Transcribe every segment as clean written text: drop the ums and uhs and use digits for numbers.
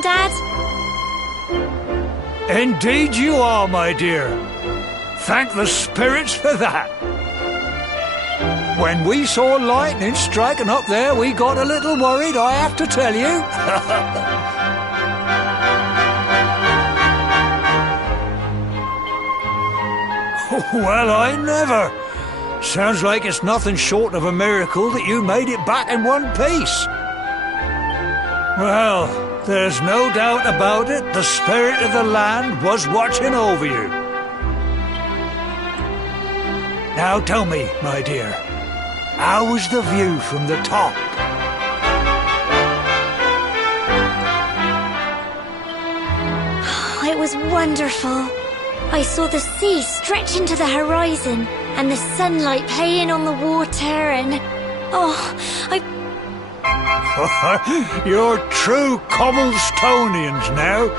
Grandad? Indeed you are, my dear. Thank the spirits for that. When we saw lightning striking up there, we got a little worried, I have to tell you. Well, I never. Sounds like it's nothing short of a miracle that you made it back in one piece. Well, there's no doubt about it, the spirit of the land was watching over you. Now tell me, my dear, how was the view from the top? It was wonderful. I saw the sea stretch into the horizon and the sunlight playing on the water and... You're true Cobblestonians now.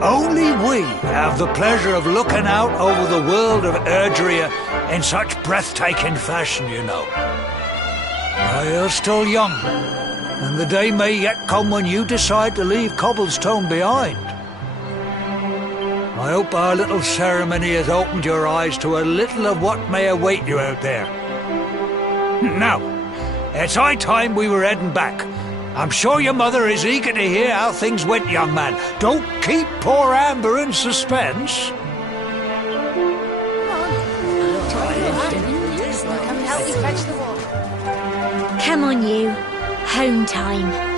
Only we have the pleasure of looking out over the world of Erdrea in such breathtaking fashion, you know. You're still young, and the day may yet come when you decide to leave Cobblestone behind. I hope our little ceremony has opened your eyes to a little of what may await you out there. Now, it's high time we were heading back. I'm sure your mother is eager to hear how things went, young man. Don't keep poor Amber in suspense. Come on, you. Home time.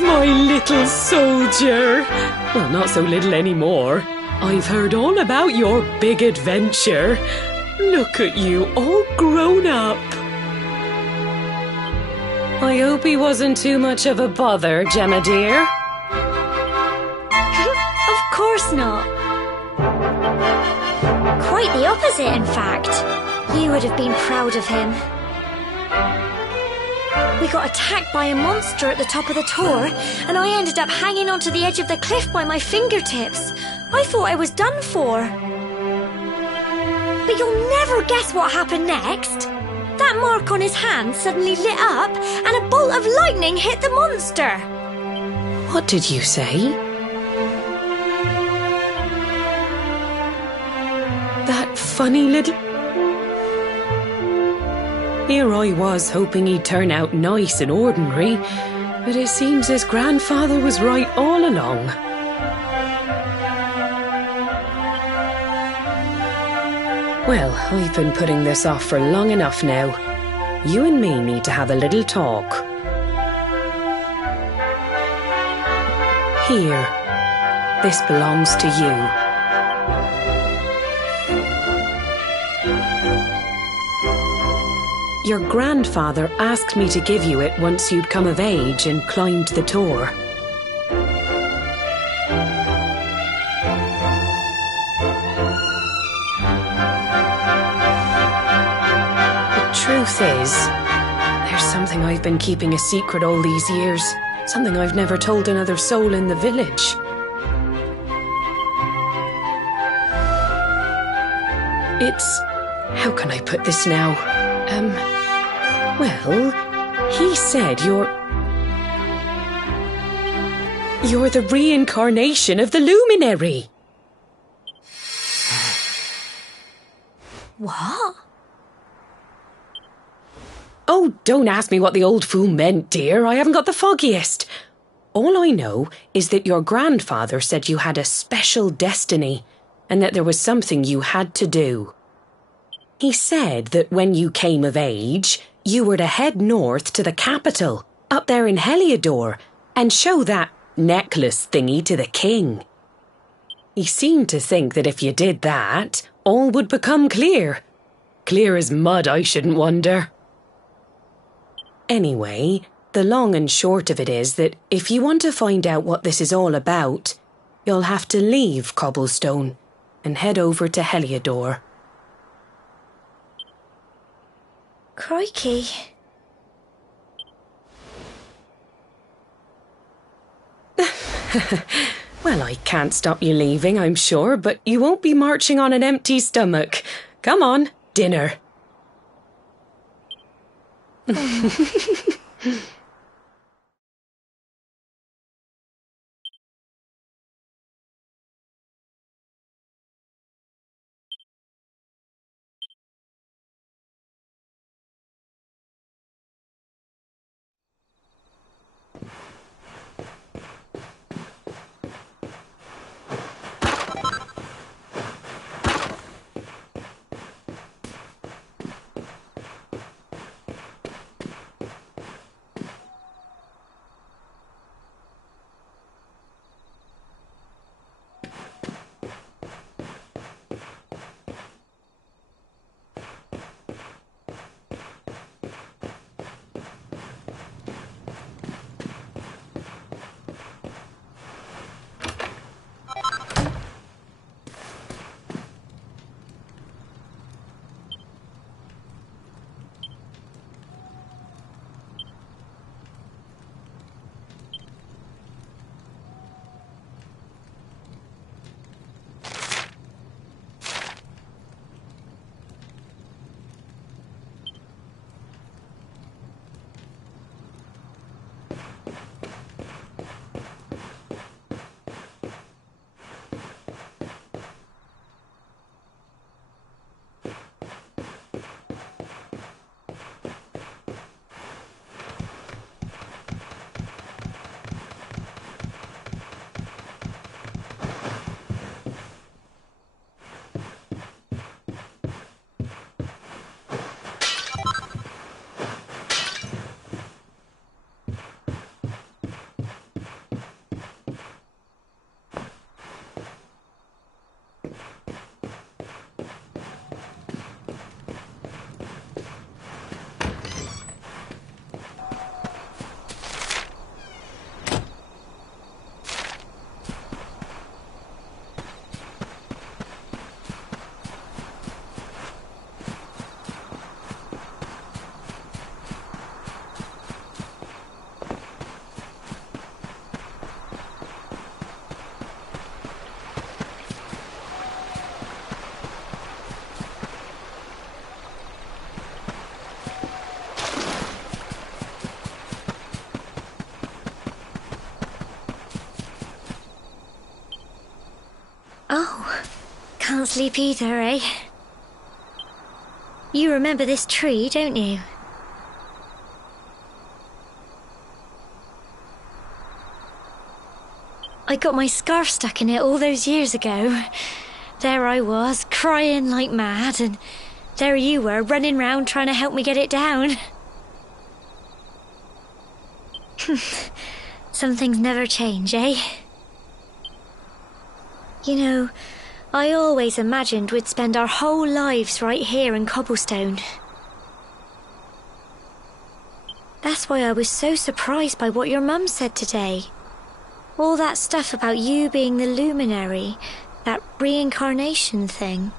My little soldier. Well, not so little anymore. I've heard all about your big adventure. Look at you, all grown up. I hope he wasn't too much of a bother, Gemma dear. Of course not. Quite the opposite, in fact. You would have been proud of him. We got attacked by a monster at the top of the tor, and I ended up hanging onto the edge of the cliff by my fingertips. I thought I was done for. But you'll never guess what happened next. That mark on his hand suddenly lit up, and a bolt of lightning hit the monster. What did you say? That funny little... Here I was hoping he'd turn out nice and ordinary, but it seems his grandfather was right all along. Well, I've been putting this off for long enough now. You and me need to have a little talk. Here, this belongs to you. Your grandfather asked me to give you it once you'd come of age and climbed the tor. The truth is, there's something I've been keeping a secret all these years. Something I've never told another soul in the village. It's... how can I put this now? Well, he said you're the reincarnation of the luminary. What? Oh, don't ask me what the old fool meant, dear. I haven't got the foggiest. All I know is that your grandfather said you had a special destiny and that there was something you had to do. He said that when you came of age, you were to head north to the capital, up there in Heliodor, and show that necklace thingy to the king. He seemed to think that if you did that, all would become clear. Clear as mud, I shouldn't wonder. Anyway, the long and short of it is that if you want to find out what this is all about, you'll have to leave Cobblestone and head over to Heliodor. Crikey. Well, I can't stop you leaving, I'm sure, but you won't be marching on an empty stomach. Come on, dinner. Oh, can't sleep either, eh? You remember this tree, don't you? I got my scarf stuck in it all those years ago. There I was, crying like mad, and there you were, running round trying to help me get it down. Some things never change, eh? You know, I always imagined we'd spend our whole lives right here in Cobblestone. That's why I was so surprised by what your mum said today. All that stuff about you being the luminary, that reincarnation thing.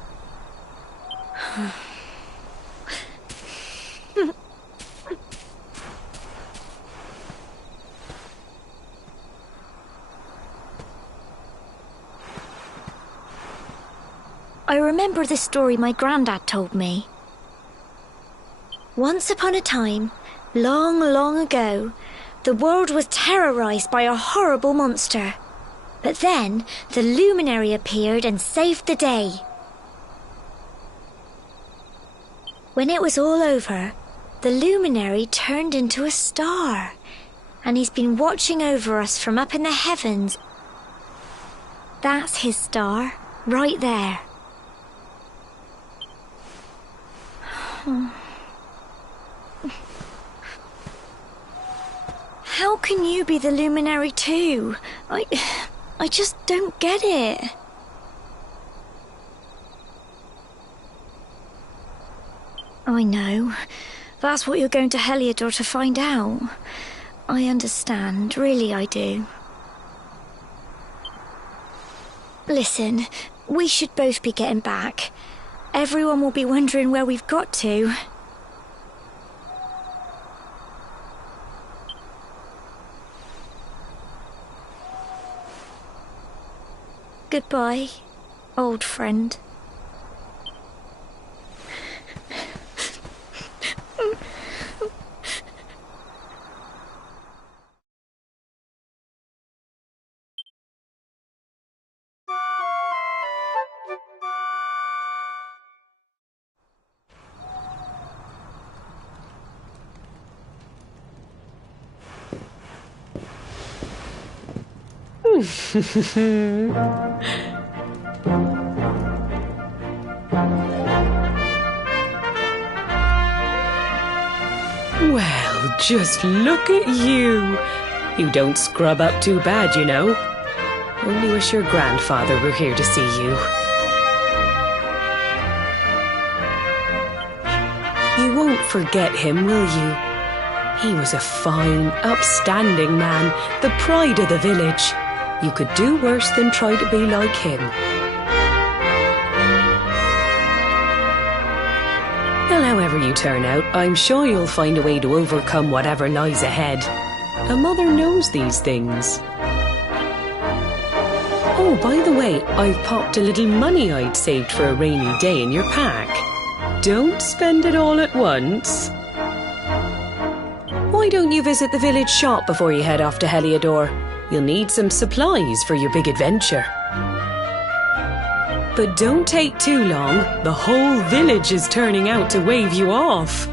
I remember the story my granddad told me. Once upon a time, long, long ago, the world was terrorized by a horrible monster. But then, the luminary appeared and saved the day. When it was all over, the luminary turned into a star. And he's been watching over us from up in the heavens. That's his star, right there. How can you be the luminary too? I just don't get it. I know. That's what you're going to Heliodor to find out. I understand, really I do. Listen, we should both be getting back. Everyone will be wondering where we've got to. Goodbye, old friend. Well, just look at you. You don't scrub up too bad, you know. Only wish your grandfather were here to see you. You won't forget him, will you? He was a fine, upstanding man, the pride of the village. You could do worse than try to be like him. Well, however you turn out, I'm sure you'll find a way to overcome whatever lies ahead. A mother knows these things. Oh, by the way, I've popped a little money I'd saved for a rainy day in your pack. Don't spend it all at once. Why don't you visit the village shop before you head off to Heliodor? You'll need some supplies for your big adventure. But don't take too long. The whole village is turning out to wave you off.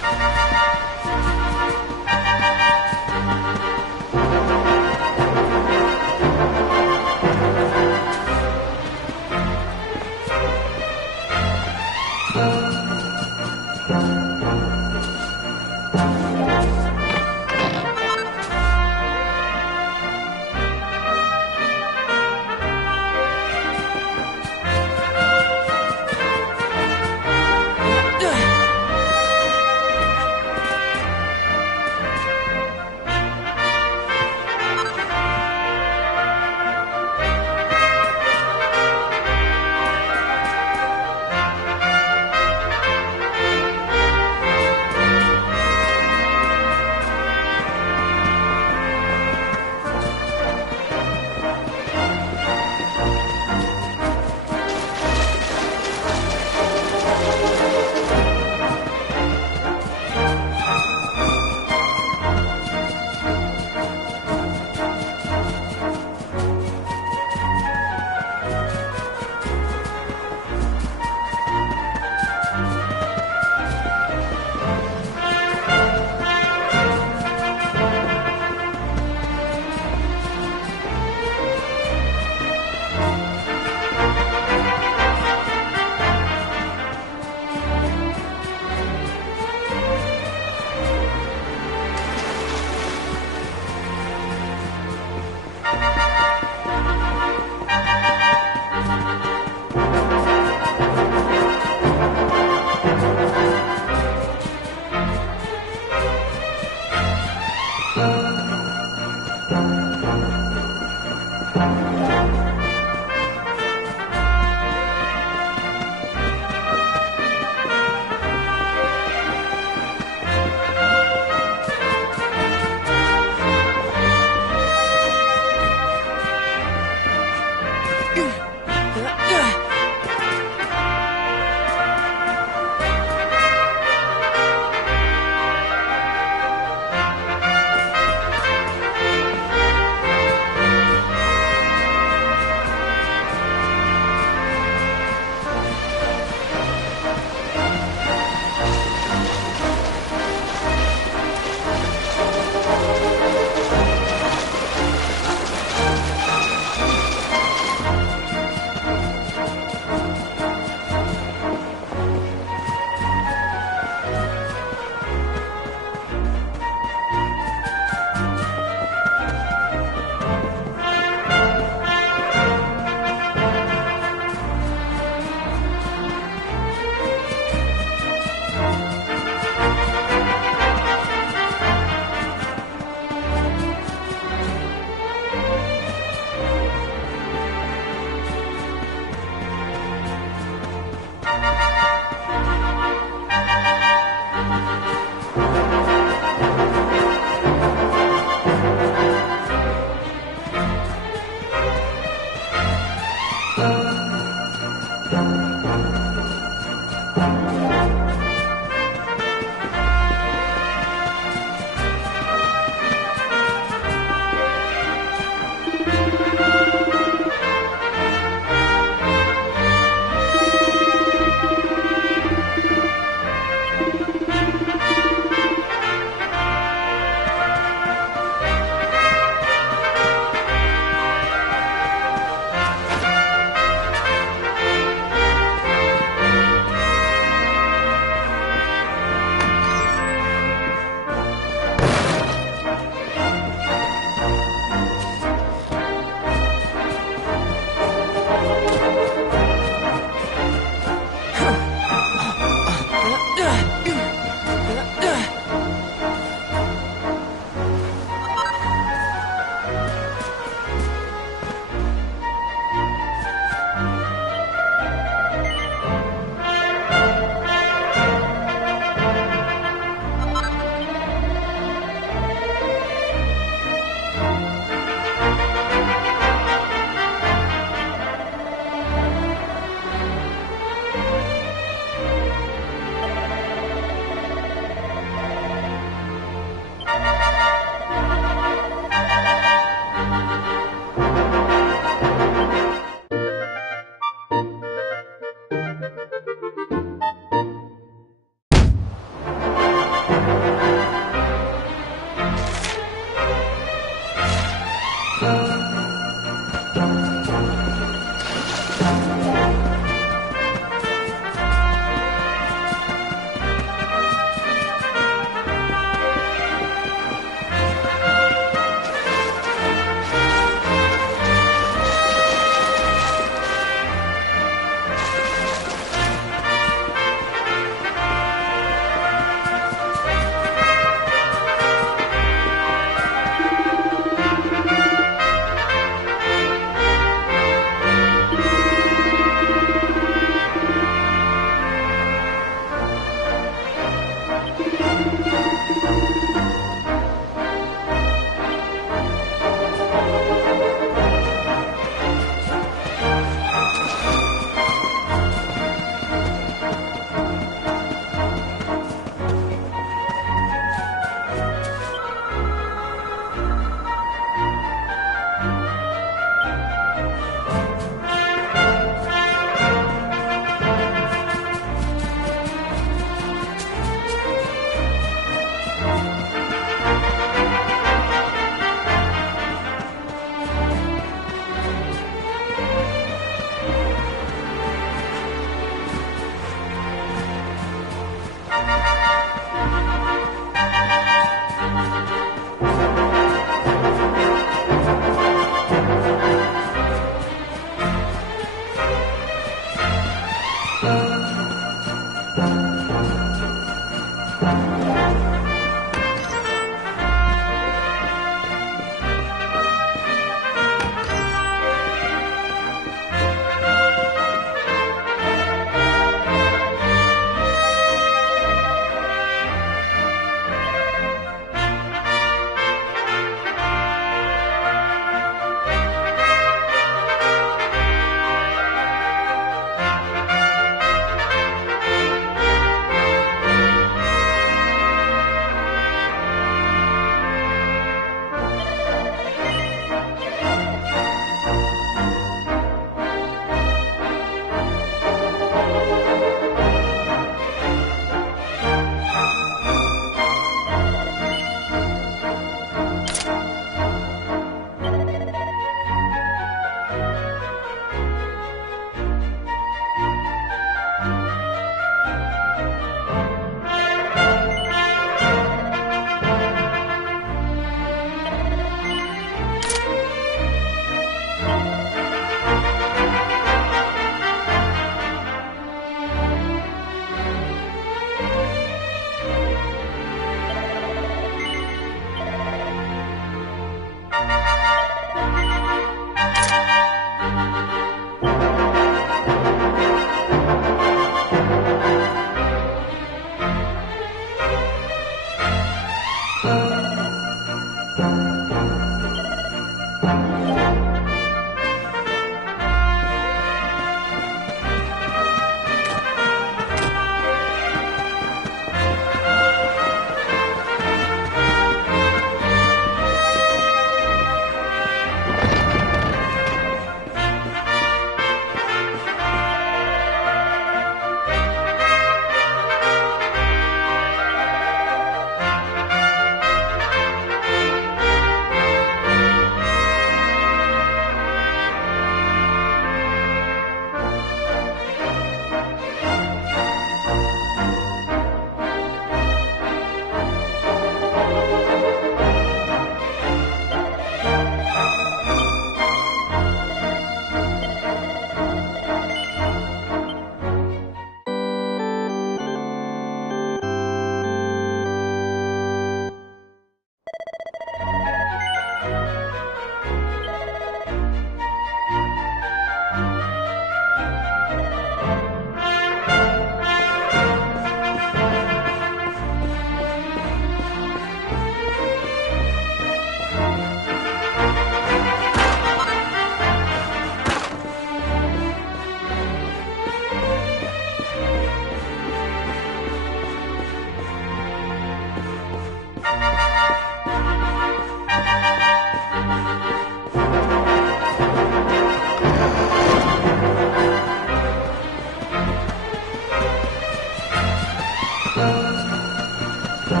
One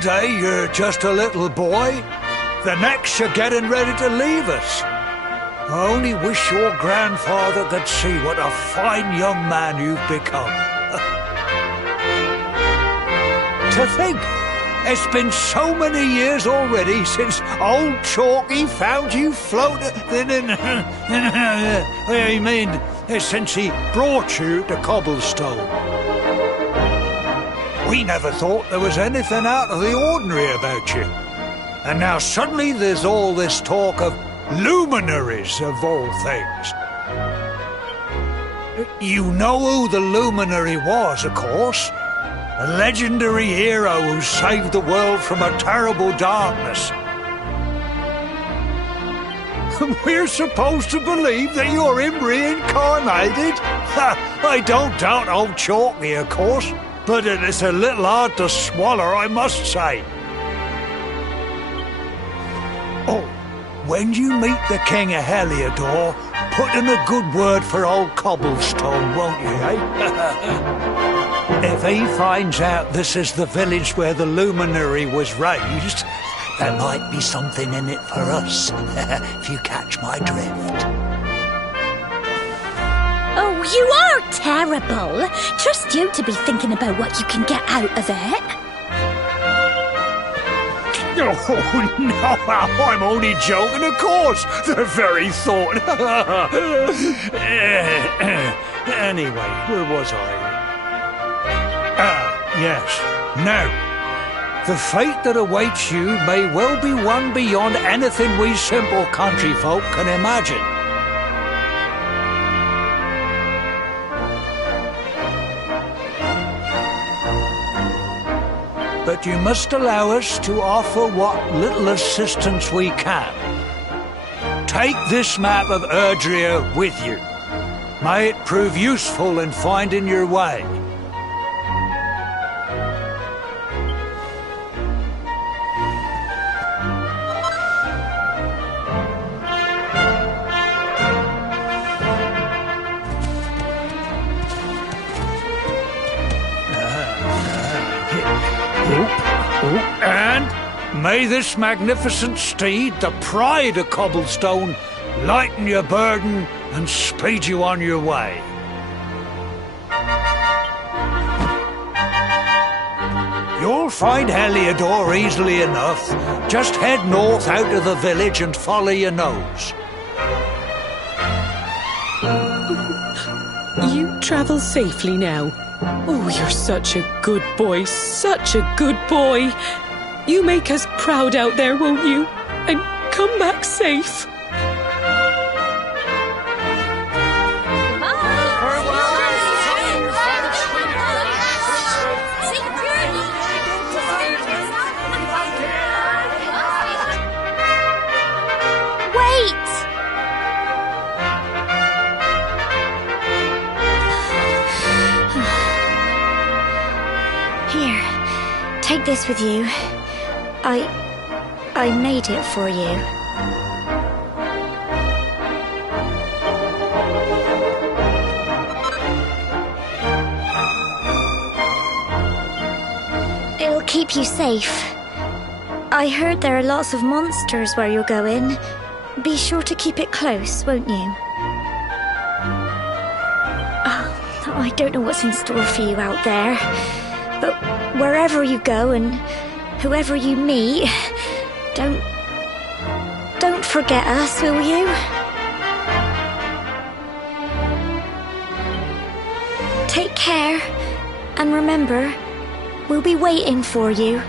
day you're just a little boy, the next you're getting ready to leave us. I only wish your grandfather could see what a fine young man you've become. To think, it's been so many years already since old Chalky found you floating I mean, since he brought you to Cobblestone. We never thought there was anything out of the ordinary about you. And now suddenly there's all this talk of luminaries, of all things. You know who the luminary was, of course. A legendary hero who saved the world from a terrible darkness. We're supposed to believe that you're him reincarnated? I don't doubt old Chalky, of course, but it's a little hard to swallow, I must say. Oh, when you meet the King of Heliodor, put in a good word for old Cobblestone, won't you, eh? If he finds out this is the village where the luminary was raised, there might be something in it for us, if you catch my drift. Oh, you are terrible. Trust you to be thinking about what you can get out of it. Oh, no, I'm only joking, of course. The very thought. Anyway, where was I? Yes. Now, the fate that awaits you may well be one beyond anything we simple country folk can imagine. But you must allow us to offer what little assistance we can. Take this map of Erdrea with you. May it prove useful in finding your way. And may this magnificent steed, the pride of Cobblestone, lighten your burden and speed you on your way. You'll find Heliodor easily enough. Just head north out of the village and follow your nose. You travel safely now. Oh, you're such a good boy, such a good boy. You make us proud out there, won't you? And come back safe. Take this with you. I made it for you. It'll keep you safe. I heard there are lots of monsters where you're going. Be sure to keep it close, won't you? Oh, I don't know what's in store for you out there. But wherever you go and whoever you meet, don't forget us, will you? Take care, and remember, we'll be waiting for you.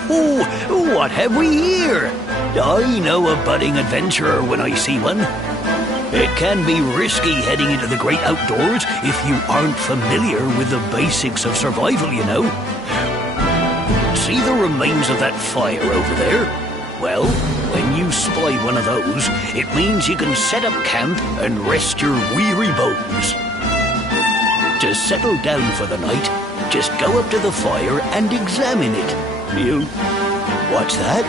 Oh, what have we here? I know a budding adventurer when I see one. It can be risky heading into the great outdoors if you aren't familiar with the basics of survival, you know. See the remains of that fire over there? Well, when you spy one of those, it means you can set up camp and rest your weary bones. To settle down for the night, just go up to the fire and examine it. What's that?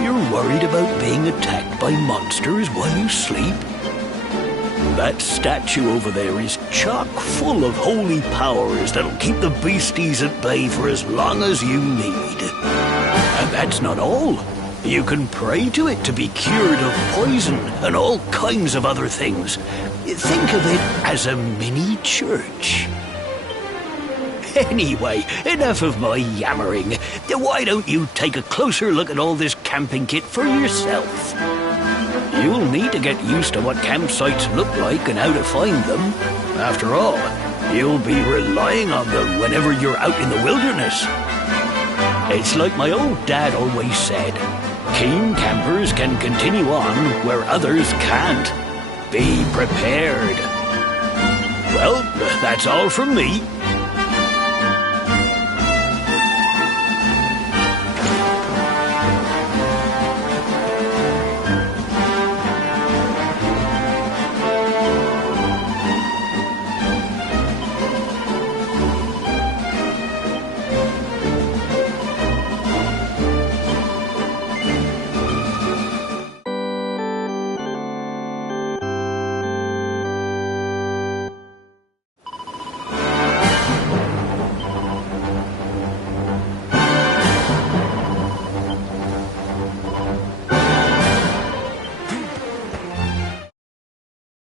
You're worried about being attacked by monsters while you sleep? That statue over there is chock full of holy powers that'll keep the beasties at bay for as long as you need. And that's not all. You can pray to it to be cured of poison and all kinds of other things. Think of it as a mini church. Anyway, enough of my yammering. Why don't you take a closer look at all this camping kit for yourself? You'll need to get used to what campsites look like and how to find them. After all, you'll be relying on them whenever you're out in the wilderness. It's like my old dad always said, keen campers can continue on where others can't. Be prepared. Well, that's all from me.